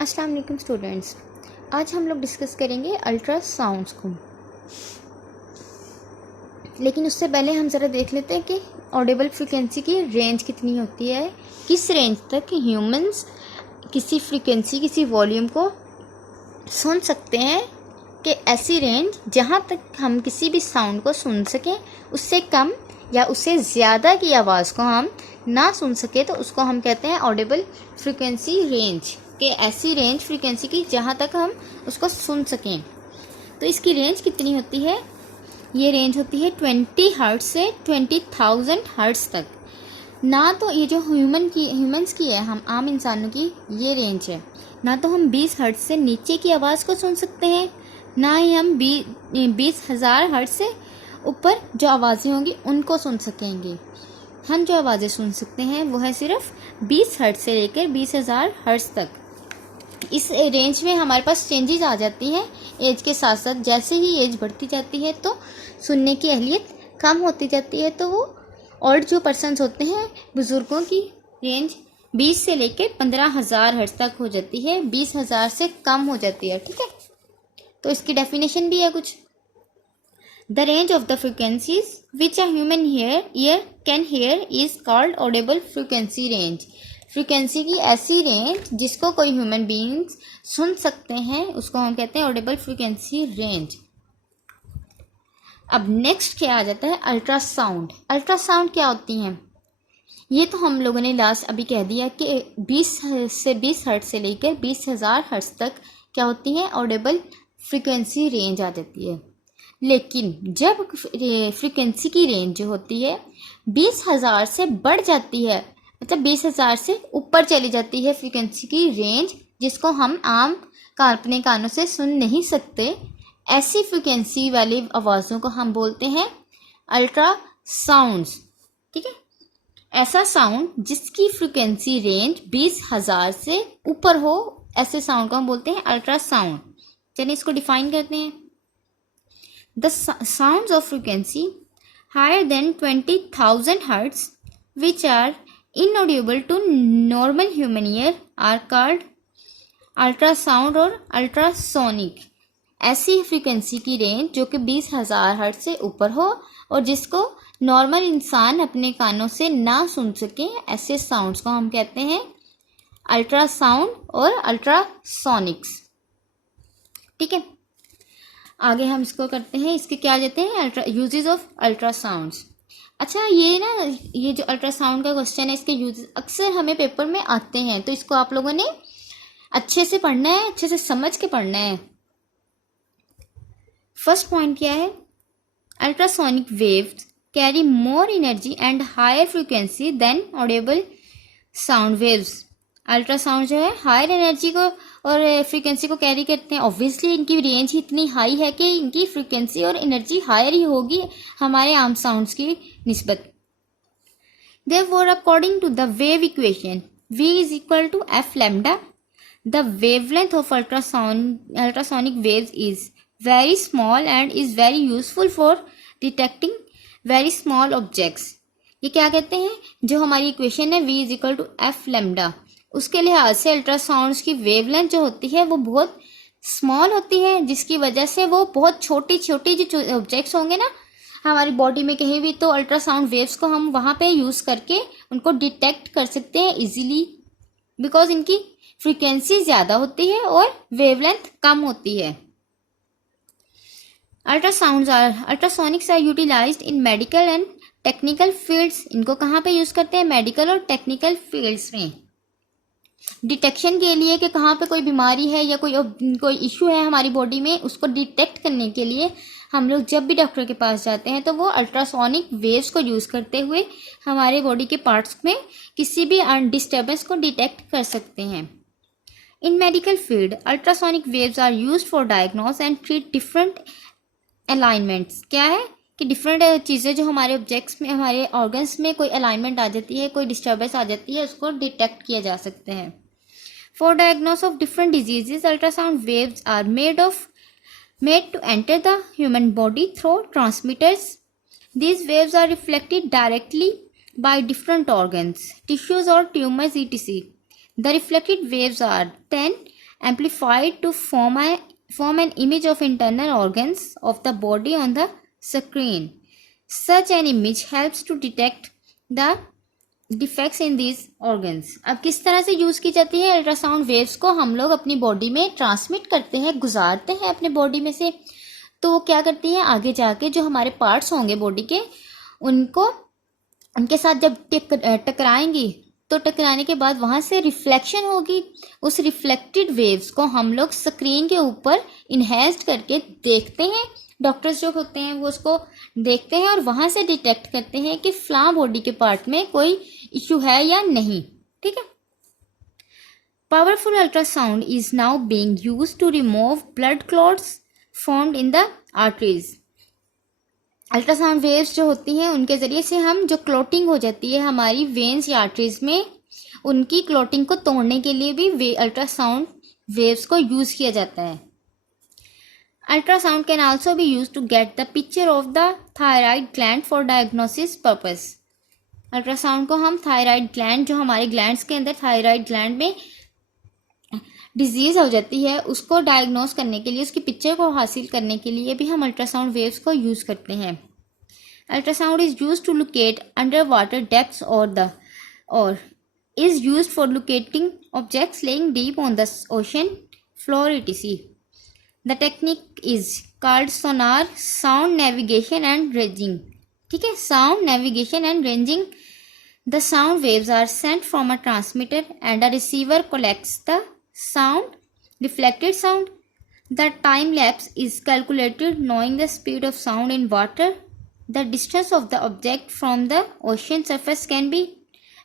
अस्सलाम वालेकुम स्टूडेंट्स, आज हम लोग डिस्कस करेंगे अल्ट्रासाउंड्स को। लेकिन उससे पहले हम ज़रा देख लेते हैं कि ऑडिबल फ्रीक्वेंसी की रेंज कितनी होती है, किस रेंज तक ह्यूमंस किसी फ्रीक्वेंसी किसी वॉल्यूम को सुन सकते हैं, कि ऐसी रेंज जहाँ तक हम किसी भी साउंड को सुन सकें, उससे कम या उससे ज़्यादा की आवाज़ को हम ना सुन सके तो उसको हम कहते हैं ऑडिबल फ्रीक्वेंसी रेंज, कि ऐसी रेंज फ्रीक्वेंसी की जहाँ तक हम उसको सुन सकें। तो इसकी रेंज कितनी होती है? ये रेंज होती है 20 हर्ट्ज़ से 20,000 हर्ट्ज़ तक। ना तो ये जो ह्यूमंस की है, हम आम इंसानों की ये रेंज है, ना तो हम 20 हर्ट्ज़ से नीचे की आवाज़ को सुन सकते हैं, ना ही हम 20,000 हर्ट्ज़ से ऊपर जो आवाज़ें होंगी उनको सुन सकेंगे। हम जो आवाज़ें सुन सकते हैं वो है सिर्फ 20 हर्ट्ज़ से लेकर 20,000 हर्ट्ज़ तक। इस रेंज में हमारे पास चेंजेस आ जाती हैं एज के साथ साथ। जैसे ही एज बढ़ती जाती है तो सुनने की अहलियत कम होती जाती है, तो वो और जो पर्सन्स होते हैं, बुज़ुर्गों की रेंज 20 से लेकर 15,000 हर्ट्ज़ तक हो जाती है, 20,000 से कम हो जाती है। ठीक है, तो इसकी डेफिनेशन भी है कुछ। The range of the frequencies which a human ear can hear is called audible frequency range. Frequency की ऐसी रेंज जिसको कोई ह्यूमन बीइंग्स सुन सकते हैं उसको हम कहते हैं ऑडिबल फ्रीक्वेंसी रेंज। अब नेक्स्ट क्या आ जाता है? अल्ट्रासाउंड। अल्ट्रासाउंड क्या होती हैं? ये तो हम लोगों ने लास्ट अभी कह दिया कि 20 से 20 हर्ट्ज़ से लेकर 20,000 हर्ट्ज़ तक क्या होती है? ऑडिबल फ्रीक्वेंसी रेंज आ जाती है। लेकिन जब फ्रीक्वेंसी की रेंज जो होती है 20,000 से बढ़ जाती है, मतलब 20,000 से ऊपर चली जाती है फ्रीक्वेंसी की रेंज, जिसको हम आम अपने कानों से सुन नहीं सकते, ऐसी फ्रीक्वेंसी वाली आवाज़ों को हम बोलते हैं अल्ट्रासाउंड्स। ठीक है, ऐसा साउंड जिसकी फ्रीक्वेंसी रेंज 20,000 से ऊपर हो, ऐसे साउंड को हम बोलते हैं अल्ट्रासाउंड। चलिए इसको डिफाइन करते हैं। The sounds of frequency higher than 20,000 Hz, which are inaudible to normal human ear, are called ultrasound और ultrasonic। ऐसी फ्रीक्वेंसी की रेंज जो कि 20,000 हर्ट्ज से ऊपर हो और जिसको नॉर्मल इंसान अपने कानों से ना सुन सके, ऐसे साउंड्स को हम कहते हैं अल्ट्रासाउंड और अल्ट्रासोनिक्स। ठीक है, आगे हम इसको करते हैं। इसके क्या जाते हैं? Uses of ultrasounds. अच्छा, ये जो अल्ट्रासाउंड का क्वेश्चन है, इसके यूजेस अक्सर हमें पेपर में आते हैं, तो इसको आप लोगों ने अच्छे से पढ़ना है, अच्छे से समझ के पढ़ना है। फर्स्ट पॉइंट क्या है? Ultrasonic waves carry more energy and higher frequency than audible sound waves. Ultrasound जो है हायर एनर्जी को और फ्रीक्वेंसी को कैरी करते हैं। ऑब्वियसली इनकी रेंज इतनी हाई है कि इनकी फ्रीक्वेंसी और एनर्जी हायर ही होगी हमारे आम साउंड्स की निस्बत। Therefore, according to the wave equation, V is equal to F lambda, the wavelength of ultrasonic waves is very small and is very useful for detecting very small objects. ये क्या कहते हैं? जो हमारी इक्वेशन है V is equal to F lambda, उसके लिहाज से अल्ट्रासाउंड्स की वेवलेंथ जो होती है वो बहुत स्मॉल होती है, जिसकी वजह से वो बहुत छोटी छोटी जो ऑब्जेक्ट्स होंगे ना हमारी बॉडी में कहीं भी, तो अल्ट्रासाउंड वेव्स को हम वहाँ पे यूज़ करके उनको डिटेक्ट कर सकते हैं इजीली, बिकॉज इनकी फ्रीक्वेंसी ज़्यादा होती है और वेवलेंथ कम होती है। Ultrasonics are utilized in medical and technical fields. इनको कहाँ पे यूज़ करते हैं? मेडिकल और टेक्निकल फील्ड्स में, डिटेक्शन के लिए कि कहाँ पे कोई बीमारी है या कोई इशू है हमारी बॉडी में, उसको डिटेक्ट करने के लिए हम लोग जब भी डॉक्टर के पास जाते हैं तो वो अल्ट्रासोनिक वेव्स को यूज़ करते हुए हमारे बॉडी के पार्ट्स में किसी भी डिस्टर्बेंस को डिटेक्ट कर सकते हैं। In medical field ultrasonic waves are used for diagnose and treat different alignments. क्या है कि डिफरेंट चीज़ें जो हमारे ऑब्जेक्ट्स में, हमारे ऑर्गन्स में कोई अलाइनमेंट आ जाती है, कोई डिस्टर्बेंस आ जाती है, उसको डिटेक्ट किया जा सकते हैं। For diagnose of different diseases ultrasound waves are made to enter the human body through transmitters. These waves are reflected directly by different organs, tissues or tumors etc. The reflected waves are then amplified to form an image of internal organs of the body on the screen. Such an image helps to detect the defects in these organs. अब किस तरह से use की जाती है ultrasound waves को? हम लोग अपनी बॉडी में ट्रांसमिट करते हैं, गुजारते हैं अपने बॉडी में से, तो वो क्या करती है आगे जाके जो हमारे पार्ट्स होंगे बॉडी के उनको उनके साथ जब टकराएंगी तो टकराने के बाद वहाँ से रिफ्लेक्शन होगी। उस रिफ्लेक्टेड वेव्स को हम लोग स्क्रीन के ऊपर इन्हेंस्ड करके देखते हैं। डॉक्टर्स जो होते हैं वो उसको देखते हैं और वहाँ से डिटेक्ट करते हैं कि फ्ला बॉडी के पार्ट में कोई इशू है या नहीं। ठीक है। Powerful ultrasound is now being used to remove blood clots formed in the arteries. Ultrasound waves जो होती हैं उनके ज़रिए से हम जो क्लॉटिंग हो जाती है हमारी वेन्स या आर्टरीज में, उनकी क्लॉटिंग को तोड़ने के लिए भी अल्ट्रासाउंड वेव्स को यूज़ किया जाता है। Ultrasound can also be use to get the picture of the thyroid gland for diagnosis purpose. Ultrasound को हम थायराइड ग्लैंड, जो हमारे ग्लैंड्स के अंदर थायराइड ग्लैंड में डिजीज़ हो जाती है, उसको डायग्नोस करने के लिए, उसकी पिक्चर को हासिल करने के लिए भी हम अल्ट्रासाउंड वेव्स को यूज़ करते हैं। Ultrasound is use to locate under water depths और is use for locating objects lying deep on the ocean floor etc. The technique is called sonar sound navigation and ranging. ठीक है, sound navigation and ranging. The sound waves are sent from a transmitter and a receiver collects the sound, reflected sound. The time lapse is calculated knowing the speed of sound in water. The distance of the object from the ocean surface can be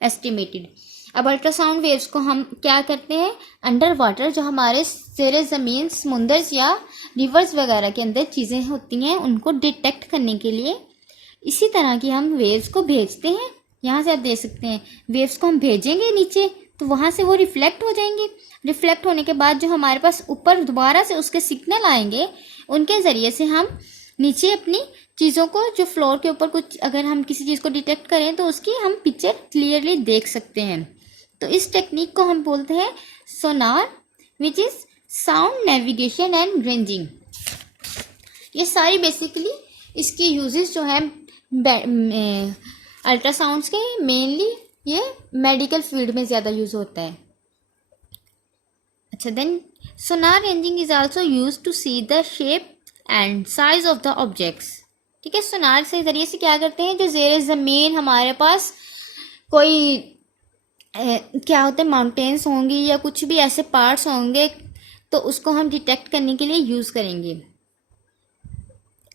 estimated. अब ultrasound waves को हम क्या करते हैं, under water जो हमारे ज़ेरे ज़मीन समुंदर या रिवर्स वगैरह के अंदर चीज़ें होती हैं उनको डिटेक्ट करने के लिए इसी तरह की हम वेव्स को भेजते हैं। यहाँ से आप देख सकते हैं वेव्स को हम भेजेंगे नीचे तो वहाँ से वो रिफ्लेक्ट हो जाएंगे। रिफ्लेक्ट होने के बाद जो हमारे पास ऊपर दोबारा से उसके सिग्नल आएंगे, उनके ज़रिए से हम नीचे अपनी चीज़ों को, जो फ्लोर के ऊपर कुछ अगर हम किसी चीज़ को डिटेक्ट करें तो उसकी हम पिक्चर क्लियरली देख सकते हैं। तो इस टेक्निक को हम बोलते हैं sonar, which is sound navigation and ranging. ये सारी बेसिकली इसकी यूजेस जो है अल्ट्रासाउंड्स के मेनली ये मेडिकल फील्ड में ज़्यादा यूज़ होता है। अच्छा, then sonar ranging is also use to see the shape and size of the objects. ठीक है, सोनार से ज़रिए से क्या करते हैं, जो ज़ेरे ज़मीन हमारे पास कोई क्या होते हैं माउंटेन्स होंगी या कुछ भी ऐसे पार्ट्स होंगे तो उसको हम डिटेक्ट करने के लिए यूज़ करेंगे।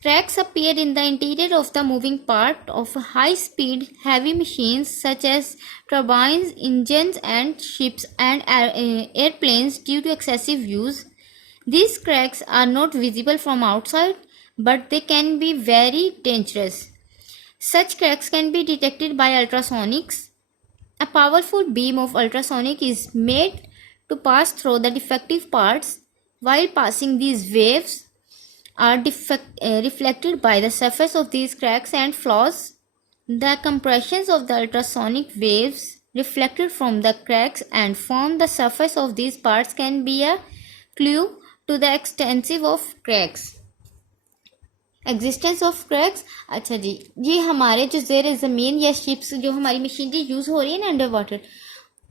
Cracks appear in the interior of the moving part of high-speed heavy machines such as turbines, engines and ships and airplanes due to excessive use. These cracks are not visible from outside, but they can be very dangerous. Such cracks can be detected by ultrasonics. A powerful beam of ultrasonic is made to pass through the defective parts. While passing, these waves are reflected by the surface of these cracks and flaws. The compressions of the ultrasonic waves reflected from the cracks and form the surface of these parts can be a clue to the extensive of cracks. Existence of cracks. अच्छा जी, ये हमारे जो ज़ेरे ज़मीन या ships जो हमारी machinery use हो रही है ना अंडर वाटर,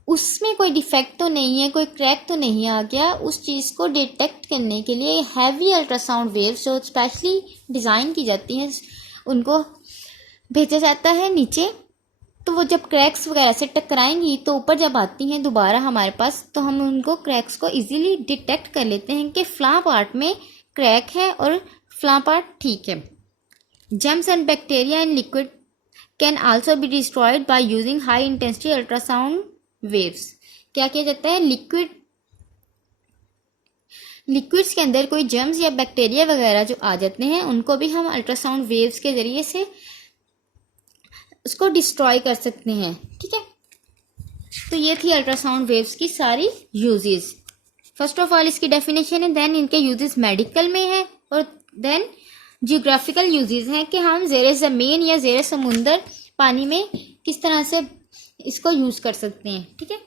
उसमें कोई डिफेक्ट तो नहीं है, कोई क्रैक तो नहीं आ गया। उस चीज़ को डिटेक्ट करने के लिए हैवी अल्ट्रासाउंड वेव्स जो स्पेशली डिज़ाइन की जाती हैं उनको भेजा जाता है नीचे। तो वो जब क्रैक्स वगैरह से टकराएंगी तो ऊपर जब आती हैं दोबारा हमारे पास, तो हम उनको क्रैक्स को इजीली डिटेक्ट कर लेते हैं कि फ़लाँ पार्ट में क्रैक है और फ़लाँ पार्ट ठीक है। Germs and bacteria in liquid can also be destroyed by using high intensity ultrasound waves. क्या किया जाता है, लिक्विड्स के अंदर कोई जर्म्स या बैक्टीरिया वगैरह जो आ जाते हैं उनको भी हम अल्ट्रासाउंड वेव्स के ज़रिए से उसको डिस्ट्रॉय कर सकते हैं। ठीक है, तो ये थी अल्ट्रासाउंड वेव्स की सारी यूजेस। फर्स्ट ऑफ ऑल इसकी डेफिनेशन है, देन इनके यूजेस मेडिकल में है और देन जियोग्राफिकल यूजेस हैं कि हम ज़ेरे ज़मीन या ज़ेरे समुंदर पानी में किस तरह से इसको यूज़ कर सकते हैं, ठीक है।